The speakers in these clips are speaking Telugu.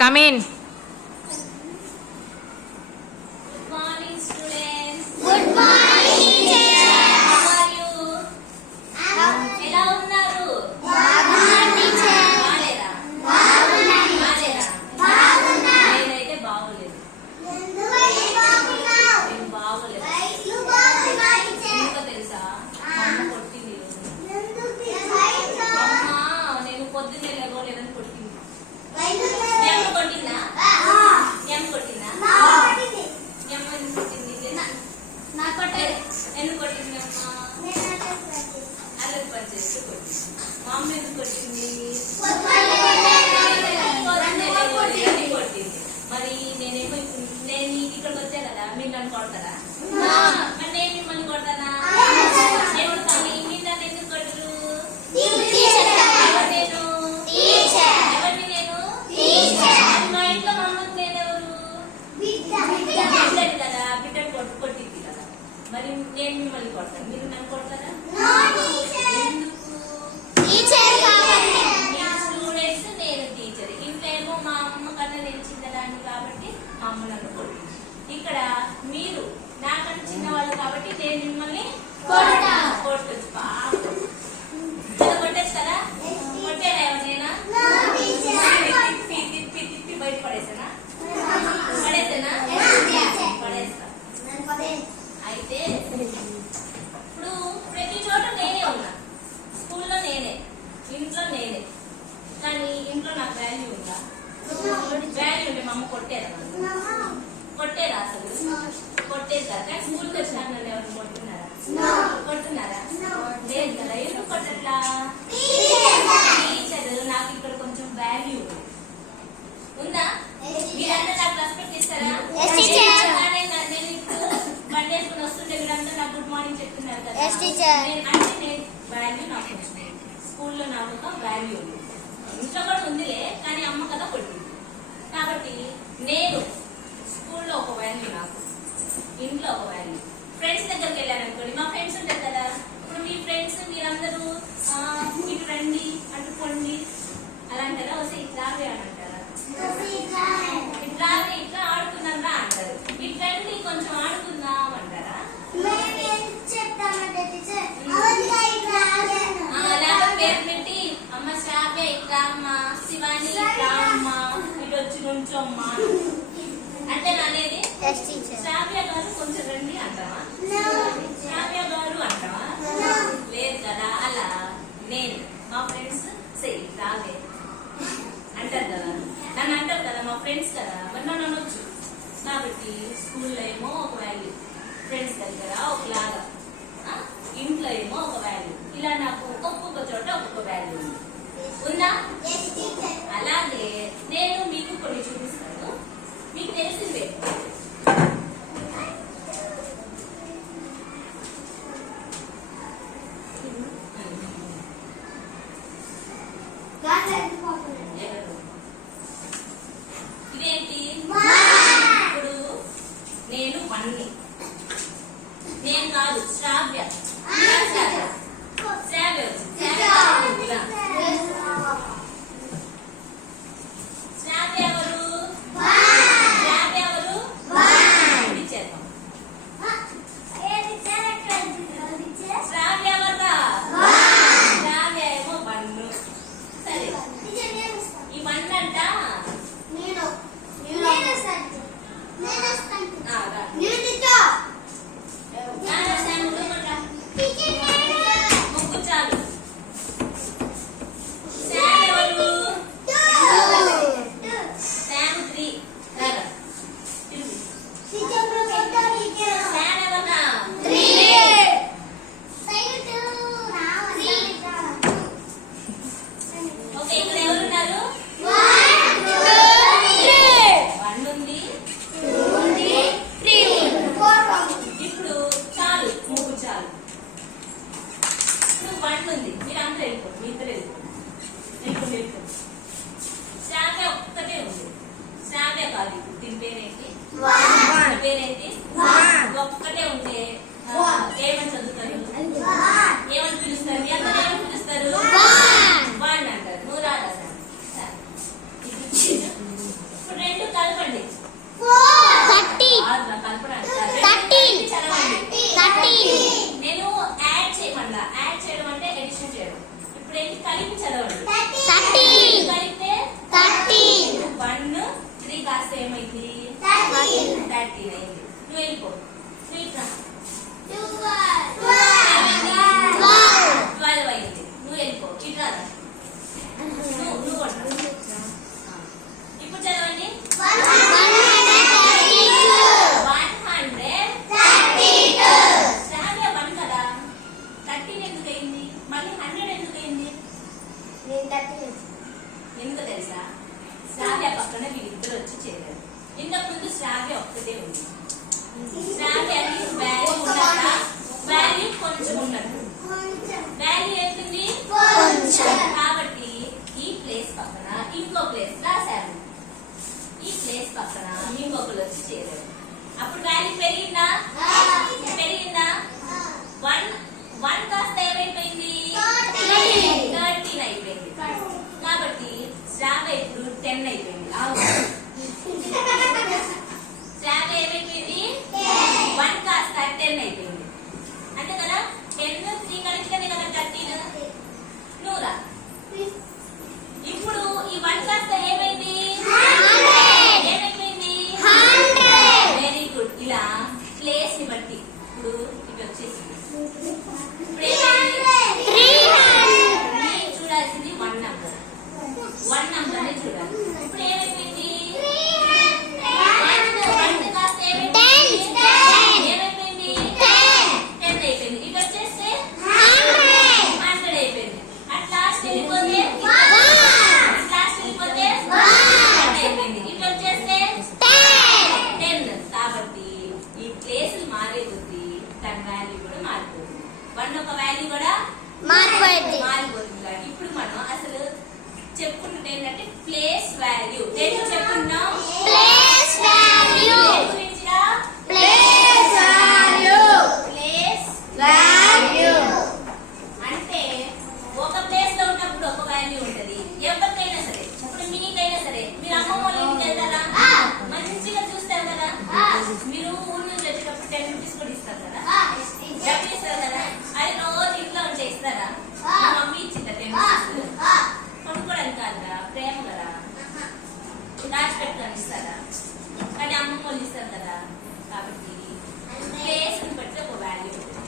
Come in. Good morning, students. Good morning, teacher. How are you? ఎలా ఉన్నారు? బాగున్నాను, teacher. బాలేరా? బాగున్నాను. బాలేరా? బాగున్నాను. నేనైతే బాగోలేదు. ఎందుకు బాగున్నావు? నేను బాగోలేదు. నువ్వు బాగున్నావు, teacher. ఎందుకో తెలుసా? మా అమ్మ కొట్టింది ఈరోజు. ఎందుకు teacher? అమ్మ నేను పొద్దున్నే లేవలేదని కొట్టింది. ఎందుకు? మీ అమ్మ కొట్టిందా? మీ అమ్మ కొట్టిందా? కొట్టింది. మీ అమ్మ ఎందుకు కొట్టింది? నా కొట్టేది. ఎందుకు కొట్టింది అమ్మ? అల్లరి పని చేస్తూ కొట్టింది. మా అమ్మ ఎందుకు కొట్టింది? కొట్టింది. మరి నేనేమో ఇప్పుడు నేను ఇక్కడికి వచ్చా కదా, మీరు నన్ను కొడతారా? మరి నేను మిమ్మల్ని కొడతానా? ఎవరు కానీ మీరు నన్ను ఎందుకు కొట్టరు? ఎవరు నేను? ఎవరిని నేను? మా ఇంట్లో మా అమ్మకి నేను ఎవరు? బిడ్డని కదా, బిడ్డని కొట్టింది కదా. మరి నేను మిమ్మల్ని కొడతాను, మీరు నన్ను కొడతారా? స్టూడెంట్స్, నేను టీచర్. ఇంకేమో మా అమ్మ కన్నా నేను చిన్నదాన్ని కాబట్టి మా అమ్మ నన్ను కొట్టింది. ఇక్కడ మీరు నాకన్నా చిన్నవాళ్ళు కాబట్టి నేను మిమ్మల్ని కొట్టొచ్చు. బాగా కొట్టచ్చు కదా. కొట్టేనా ఎవరినైనా? తిప్పి బయట పడేసానా? పడేసానా? పడేస్తా. అయితే ఇప్పుడు ప్రతి చోట నేనే ఉన్నా. స్కూల్లో నేనే, ఇంట్లో నేనే. కానీ ఇంట్లో నాకు వాల్యూ ఉందా? వాల్యూ ఉంటే మా అమ్మ కొట్టేదా? కొట్టేదా? అసలు కొట్టేది కదా. కానీ స్కూల్కి వచ్చినాక నన్ను ఎవరు కొడుతున్నారా? కొడుతున్నారా? లేదు కదా. ఎందుకు కొట్టట్లా? టీచర్ నాకు ఇక్కడ కొంచెం వాల్యూ ఉందా? మీరంతా నాకు రెస్పెక్ట్ ఇస్తారా? నేను ఇప్పుడు బండి వేసుకుని వస్తుంటే మీరంతా నాకు గుడ్ మార్నింగ్ చెప్తున్నారు కదా. అంటే నేను వాల్యూ నాకు వచ్చింది. స్కూల్లో నాకు ఒక వాల్యూ ఉంది. ఇంట్లో కూడా ఉందిలే, కానీ అమ్మ కదా కొట్టింది. కాబట్టి నేను స్కూల్లో ఒక వాల్యూ, నాకు ఇంట్లో ఒక వాల్యూ. ఫ్రెండ్స్ దగ్గరికి వెళ్ళాను అనుకోండి, మా ఫ్రెండ్స్ ఉంటారు కదా. ఇప్పుడు మీ ఫ్రెండ్స్ మీరందరూ ఇటు రండి, అటు పొండి అలా అంటారా? వస్తే ఇట్లా అని అంటారా? ఇట్లా ఆడుకుందాం రా అంటారు. ఇట్లండి కొంచెం ఆడుకుందాం అంటారా? పేరు పెట్టి అమ్మ శ్రావ్య ఇట్లా అమ్మ, శివాని ఇట్లా అమ్మ, ఇటు వచ్చి నుంచోమ్మ అంటే అనేది. శ్రావ్య గారు కొంచెం రండి అంటావా? శ్రావ్య గారు అంటావా? లేదు కదా. అలా నేను మా ఫ్రెండ్స్ రావే అంటారు కదా, నన్ను అంటారు కదా, మా ఫ్రెండ్స్ కదా. మరి నన్ను అనొచ్చు. కాబట్టి స్కూల్లో ఏమో ఒక వాల్యూ, ఫ్రెండ్స్ దగ్గర ఒకలాగా, ఇంట్లో ఏమో ఒక వాల్యూ. ఇలా నాకు ఒక్కొక్క చోట ఒక్కొక్క వాల్యూ ఉంది. ఉందా? అలాగే నేను మీకు కొన్ని చూపిస్తాను, మీకు తెలిసిందే. ఇదేంటి? ఇప్పుడు నేను వన్ని, నేను కాదు శ్రావ్య. శ్రావ్య శ్రావ్య ఎవరు? శ్రావ్య ఎవరు? చేద్దాం. శ్రావ్య ఎవర్రా? శ్రావ్య ఏమో బన్ను. సరే, ఈ బన్ను అంట ముగ్గు చాలు. శామ్ ఎవరు? శామ్ 3. శామ్ ఎవరా? ఓకే, ఇక్కడ ఎవరున్నారు? 1 ఉంది, 3 ఇప్పుడు చాలు, ముగ్గు చాలు. ఇప్పుడు 1 ఉంది, మీరు అందరూ వెళ్ళిపోండి, మీ ఇద్దరు వెళ్ళిపోండి. శ్రావ్య ఒక్కటే ఉంది. శ్రావ్య కాదు, దీని పేరేంటి? పేరేంటి? ఒక్కటే ఉంటే ఏమని చదువుతారు? ఏమని పిలుస్తారు? మీ అందరూ ఏమని పిలుస్తారు? 1 అంటారు. నువ్వు రాదా? ఎందుకు తెలుసా? శ్రావ్య పక్కన వీళ్ళిద్దరు వచ్చి చేరారు. ఇంతకు ముందు శ్రావ్య ఒక్కటే ఉంది. శ్రావ్యకి వాల్యూ ఉన్నదా? వాల్యూ కొంచెం ఉన్నట్టు. వాల్యూ ఎంతుంది? కాబట్టి ఈ ప్లేస్ పక్కన ఇంకో ప్లేస్ రాశారు. ఈ ప్లేస్ పక్కన ఇంకొకరు వచ్చి చేరారు. అప్పుడు వాల్యూ పెరిగిందా? పెరిగిందా? 1 కాస్త ఏమైపోయింది? 13 అయిపోయింది. కాబట్టి శ్రావ్య ఇప్పుడు 10 అయిపోయింది. శ్రావ్య ఏమైపోయింది? 1 కాస్త 10 అయిపోయింది. అంతే కదా? 10 3 కలిస్తేనే కదా 13. నూరా ఇప్పుడు ఈ 1 కాస్త ఏమైంది? ఏమైపోయింది? Very good. ఇలా ప్లేస్ ని బట్టి ఇప్పుడు ఇది వచ్చేసింది. ఇప్పుడు ఏమైంది? చూడాల్సింది 1 నంబర్. 1 నంబర్ ని చూడాలి. ఇప్పుడు ఏమైపోయింది? 1 కాస్త ఏమైపోయింది? ఏమైపోయింది? 10 అయిపోయింది. ఇది వచ్చేస్తే 100 అయిపోయింది. అట్ లాస్ట్ వెళ్ళిపోతే 1 అయిపోయింది. ఇది వచ్చేస్తే 10. కాబట్టి ఈ ప్లేసులు మారే కొద్దీ దాని వాల్యూ కూడా మారిపోతుంది. 1 ఒక వాల్యూ కూడా మారిపోతుంది. ఇప్పుడు మనం అసలు చెప్పుకుంటే ఏంటంటే ప్లేస్ వాల్యూ. దేని చెప్పుకున్నాం? Place value. గురించిరా? Place value. ప్లేస్ వాల్యూ అంటే ఒక ప్లేస్ లో ఉన్నప్పుడు ఒక వాల్యూ ఉంటది. ఎవరికైనా సరే, ఇప్పుడు మీకైనా సరే, మీరు అమ్మమ్మ వాళ్ళ ఇంటికి వెళ్తారా? మంచిగా చూస్తారు కదా. మీరు ఊరు నుంచి వచ్చేటప్పుడు 10 రూపీస్ కూడా ఇస్తారు కదా. డబ్బులు ఇస్తారు కదా. అది రోజు ఇంట్లో ఉంటే ఇస్తారా? మమ్మీ ఇచ్చిందా 10 రూపీస్? కొనుక్కోవడానికి కాదురా, ప్రేమ కదా. దాచిపెట్టుకొని ఇస్తారా? కానీ అమ్మమ్మ వాళ్ళు ఇస్తారు కదా. కాబట్టి ప్లేస్ ని బట్టి ఒక వాల్యూ ఉంటుంది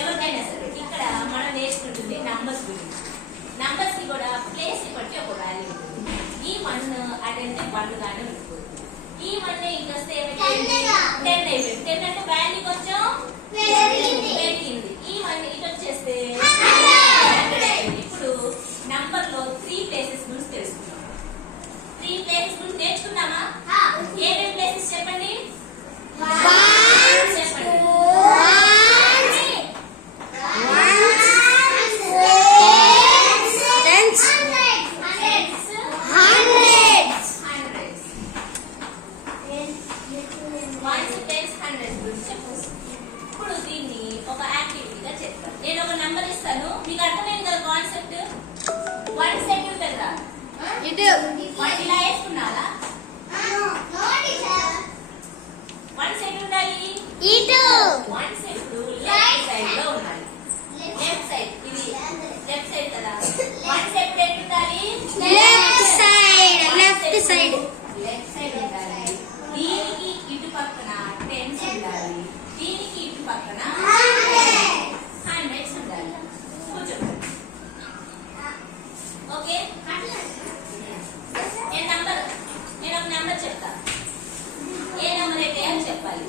ఎవరికైనా సరే. ఇక్కడ మనం నేర్చుకుంటుంది నంబర్స్ గురించి. నంబర్స్ కి కూడా ప్లేస్ ని బట్టి ఒక వాల్యూ ఉంటుంది. ఈ 1 అటెంటే 1 గానే ఉండిపోతుంది. ఈ 1 ఇంక వస్తే ఏమైంది? 10 అయిపోయింది. 10 అంటే వాల్యూ కొంచెం పెరిగింది. ఈ 1 ఇటు వచ్చేస్తే 100 అయిపోయింది. ఇప్పుడు నంబర్ లో 3 ప్లేసెస్ గురించి తెలుసుకున్నాం. 3 ప్లేసెస్ గురించి నేర్చుకున్నామా? ఏమేమి ప్లేసెస్ చెప్పండి? చెప్పండి. ఇప్పుడు దీన్ని ఒక యాక్టివిటీగా చేస్తాను. నేను ఒక నంబర్ ఇస్తాను. మీకు అర్థమైంది కదా కాన్సెప్ట్? 1 సెకండ్ కదా. ఇలా వేసుకున్నారా? 1 సెకండ్ ఉండాలి. 1 సెకండ్ లెఫ్ట్ సైడ్ లో ఉండాలి. లెఫ్ట్ సైడ్ ఇది లెఫ్ట్ సైడ్ కదా. 1 సెకండ్ ఎటు ఉండాలి? Left side. లెఫ్ట్ సైడ్ ఉండాలి. దీనికి ఇటు పక్కన 10s ఉండాలి. దీనికి ఇటు పక్కన 100s ఉండాలి. కూర్చోండి. ఓకే, నేను ఒక నెంబర్ చెప్తా. ఏ నెంబర్ అయితే అని చెప్పాలి.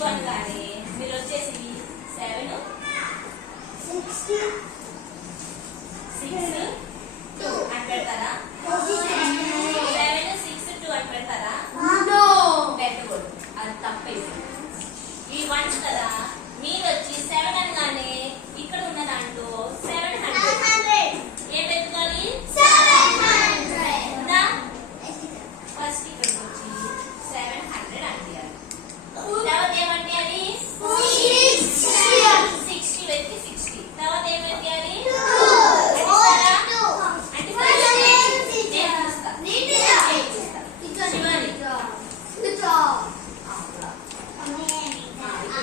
2 అనగానే మీరు వచ్చేసి 7 6 2 అని పెడతారా? 7 6 2 అని పెడతారా? పెట్టకూడదు, అది తప్పైంది. ఈ 1 కదా, మీరు వచ్చి 7 అనగానే ఇక్కడ ఉన్న దాంట్లో 700 ఏం పెట్టుకోవాలి? ఉందా? ఫస్ట్ ఇక్కడ వచ్చి 700 అంటారు. తర్వాత ఏమంటే అది 60 పెట్టి 60. తర్వాత ఏం పెట్టాలి? అంటే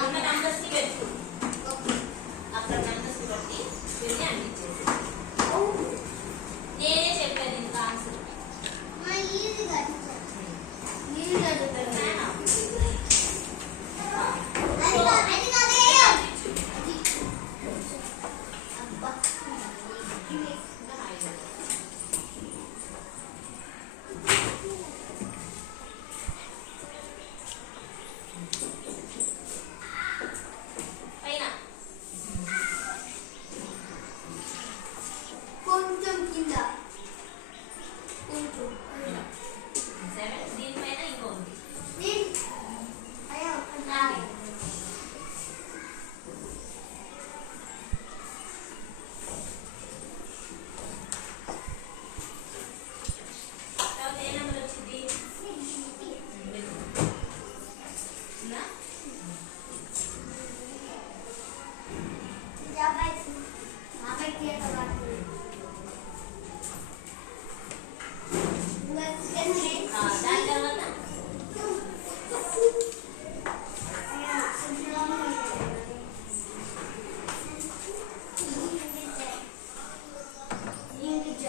ఉన్న నంబర్స్ ని పెట్టు, అక్కడ నంబర్స్ ని బట్టి వీళ్ళని అందించేసి నేనే చెప్పాను ఇంకా ఆన్సర్. కొంచెం కింద 7 దీనిపైన ఇంకో ఉంది. తర్వాత ఏ నెంబర్ వచ్చింది? ఉందా? దాని తర్వాత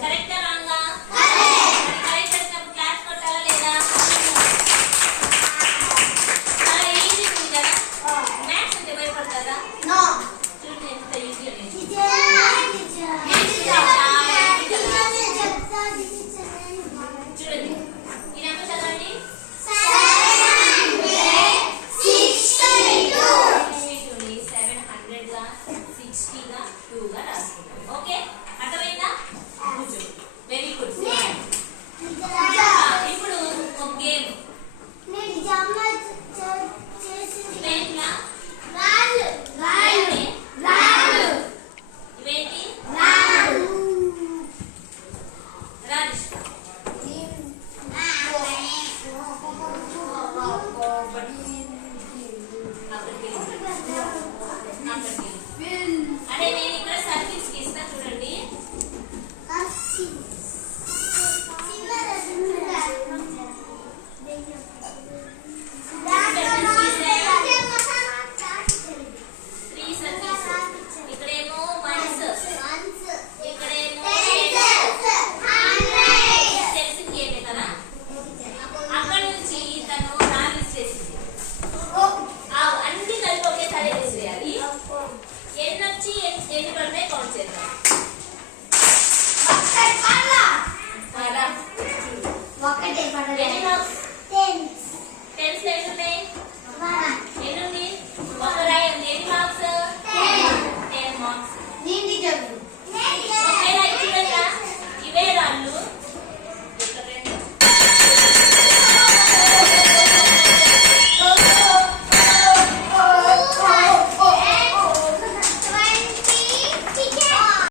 కరెక్టా రాంగా? కరెక్ట్ వచ్చినప్పుడు క్లాస్ కొట్టాలా లేదా? చాలా ఈజీ ఉంది కదా. మ్యాథ్స్ అంటే భయపడతారా? చూడండి ఎంత ఈజీ అనేది. చూడండి ఈ నెంబర్ చదవండి. 62ని 700 గా 60 గా 2 గా రాసుకుంటాం. ఓకే, అర్థమైందా? Very good. ఇప్పుడు ఒక గేమ్ ఇవేంట్లా? ఇవేంటి? రాజేష్ అంటే నేను ఇక్కడ సర్కిల్స్ గీస్తా చూడండి. ఇక్కడేమో వన్స్, ఇక్కడేమో తెలిసింది ఏమే కదా. అక్కడ నుంచి తను నాలుగు చేసింది, అన్ని కలిపి ఒకేసారి వేసేయాలి. ఎన్ని వచ్చి ఎన్ని పడితే కౌంట్ చేద్దాం. ఎన్ని మార్క్స్? 10 ఎన్ని ఉన్నాయి? ఎన్ని ఉంది? ఒక రాయి ఉంది. ఎన్ని మార్క్స్? 10 మార్క్స్.